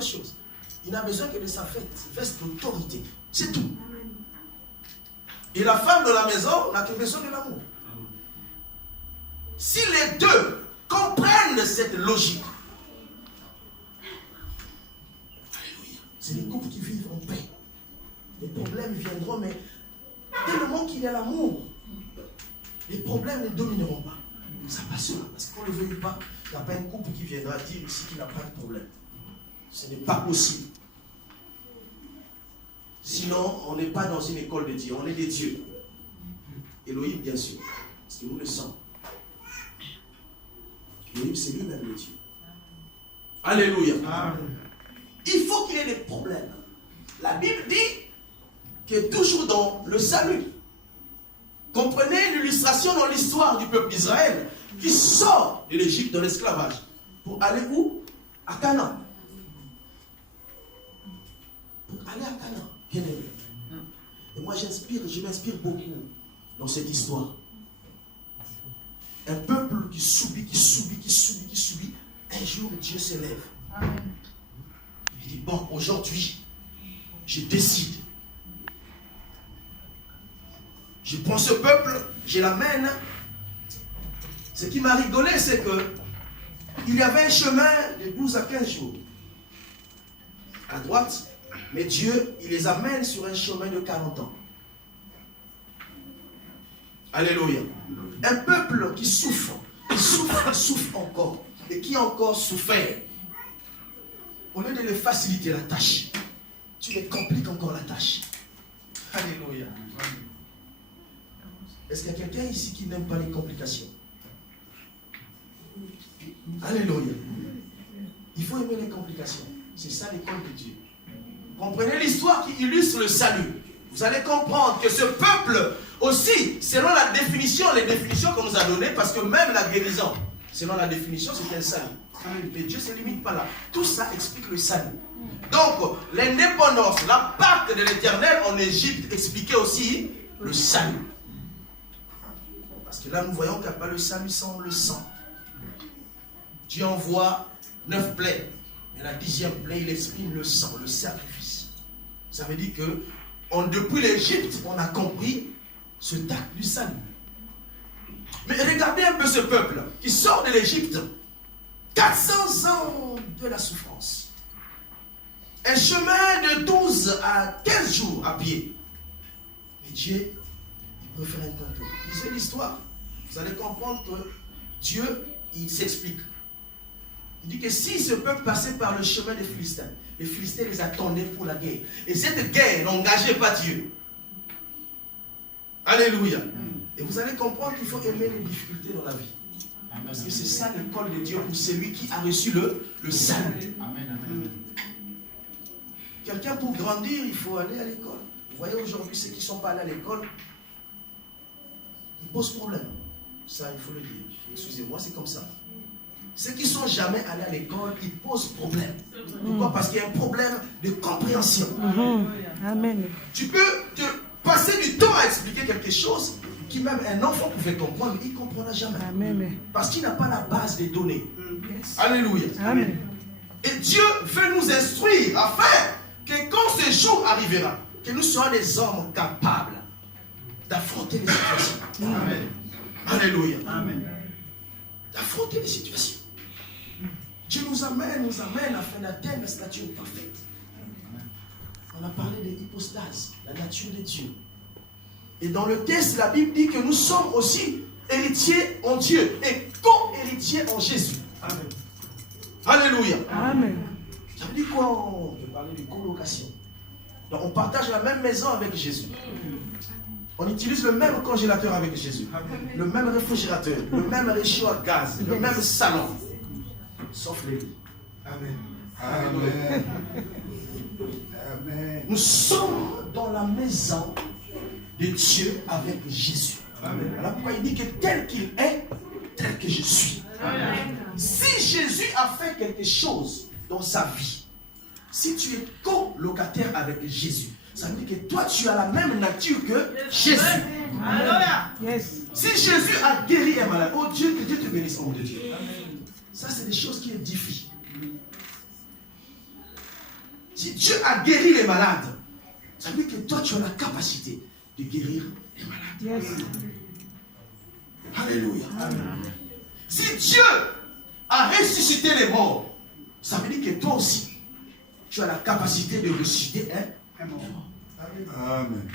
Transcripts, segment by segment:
chose. Il n'a besoin que de sa veste d'autorité. C'est tout. Et la femme de la maison n'a que besoin de l'amour. Si les deux comprennent cette logique, alléluia, c'est les couples qui vivent en paix. Les problèmes viendront, mais dès le moment qu'il y a l'amour, les problèmes ne domineront pas. Ça passera. Parce qu'on ne le veuille pas, il n'y a pas un couple qui viendra dire ici qu'il n'a pas de problème. Ce n'est pas possible. Sinon, on n'est pas dans une école de Dieu, on est des dieux. Elohim, bien sûr, parce que nous le sommes. Elohim, c'est lui-même le Dieu. Alléluia. Amen. Il faut qu'il y ait des problèmes. La Bible dit que toujours dans le salut, comprenez l'illustration dans l'histoire du peuple d'Israël qui sort de l'Égypte de l'esclavage pour aller où? À Canaan. Pour aller à Canaan, bien aimé. Et moi je m'inspire beaucoup dans cette histoire. Un peuple qui subit. Un jour Dieu se lève. Il dit, bon, aujourd'hui, je décide. Je prends ce peuple, je l'amène. Ce qui m'a rigolé, c'est que il y avait un chemin de 12 à 15 jours à droite, mais Dieu, il les amène sur un chemin de 40 ans. Alléluia. Un peuple qui souffre encore, et qui a encore souffert. Au lieu de les faciliter la tâche, tu les compliques encore la tâche. Alléluia. Est-ce qu'il y a quelqu'un ici qui n'aime pas les complications? Alléluia. Il faut aimer les complications. C'est ça l'école de Dieu. Comprenez l'histoire qui illustre le salut. Vous allez comprendre que ce peuple aussi, selon la définition, les définitions qu'on nous a données, parce que même la guérison, selon la définition, c'est un salut. Mais Dieu ne se limite pas là. Tout ça explique le salut. Donc, l'indépendance, la Pâque de l'Éternel en Égypte expliquait aussi le salut. Parce que là, nous voyons qu'il n'y a pas le salut sans le sang. Dieu envoie 9 plaies. Et la 10e plaie, il exprime le sang, le sacrifice. Ça veut dire que depuis l'Égypte, on a compris ce acte du salut. Mais regardez un peu ce peuple qui sort de l'Égypte. 400 ans de la souffrance. Un chemin de 12 à 15 jours à pied. Mais Dieu, il préfère un contour. Lisez l'histoire. Vous allez comprendre que Dieu, il s'explique. Il dit que si ce peuple passait par le chemin des Philistins, les Philistins les attendaient pour la guerre. Et cette guerre n'engageait pas Dieu. Alléluia. Et vous allez comprendre qu'il faut aimer les difficultés dans la vie. Parce que c'est ça l'école de Dieu pour celui qui a reçu le salut. Quelqu'un pour grandir, il faut aller à l'école. Vous voyez aujourd'hui ceux qui ne sont pas allés à l'école, ils posent problème. Ça, il faut le dire. Excusez-moi, c'est comme ça. Ceux qui ne sont jamais allés à l'école, ils posent problème. Pourquoi? Parce qu'il y a un problème de compréhension. Amen. Tu peux te passer du temps à expliquer quelque chose qui même un enfant pouvait comprendre, mais il ne comprendra jamais. Amen. Parce qu'il n'a pas la base des données. Yes. Alléluia. Amen. Et Dieu veut nous instruire afin que quand ce jour arrivera, que nous soyons des hommes capables d'affronter les situations. Amen. Alléluia. Amen. D'affronter les situations. Dieu nous amène afin d'atteindre la nature parfaite. On a parlé de l'hypostase, la nature de Dieu. Et dans le texte, la Bible dit que nous sommes aussi héritiers en Dieu et co-héritiers en Jésus. Amen. Alléluia. Amen. Ça veut dire quoi? On peut parler de colocation. Donc on partage la même maison avec Jésus. On utilise le même congélateur avec Jésus. Le même réfrigérateur, le même réchaud à gaz, le même salon. Sauf les lits. Amen. Amen. Amen. Nous sommes dans la maison de Dieu avec Jésus. Amen. Voilà pourquoi il dit que tel qu'il est, tel que je suis. Amen. Si Jésus a fait quelque chose dans sa vie, si tu es co-locataire avec Jésus, ça veut dire que toi tu as la même nature que Jésus. Alléluia. Yes. Si Jésus a guéri un malade, oh Dieu, que Dieu te bénisse, oh mon Dieu. Amen. Ça c'est des choses qui édifient. Si Dieu a guéri les malades, ça veut dire que toi, tu as la capacité de guérir les malades. Yes. Alléluia. Amen. Si Dieu a ressuscité les morts, ça veut dire que toi aussi, tu as la capacité de ressusciter un mort. Amen.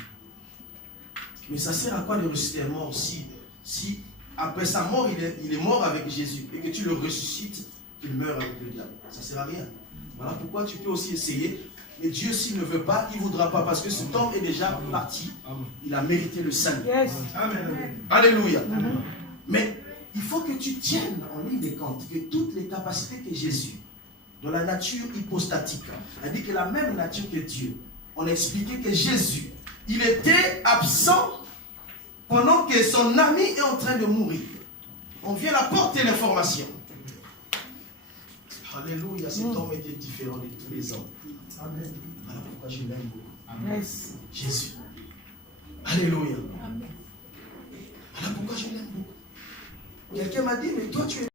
Mais ça sert à quoi de ressusciter un mort si après sa mort, il est mort avec Jésus et que tu le ressuscites, qu'il meurt avec le diable? Ça ne sert à rien. Voilà pourquoi tu peux aussi essayer. Mais Dieu, s'il ne veut pas, il ne voudra pas, parce que cet homme est déjà parti. Il a mérité le salut. Yes. Amen. Alléluia. Mais il faut que tu tiennes en ligne de compte que toutes les capacités que Jésus, dans la nature hypostatique, a dit que la même nature que Dieu, on a expliqué que Jésus, il était absent pendant que son ami est en train de mourir. On vient apporter l'information. Alléluia, cet homme était différent de tous les hommes. Amen. Voilà pourquoi je l'aime beaucoup. Yes. Jésus. Alléluia. Voilà pourquoi je l'aime beaucoup. Quelqu'un m'a dit, mais toi tu es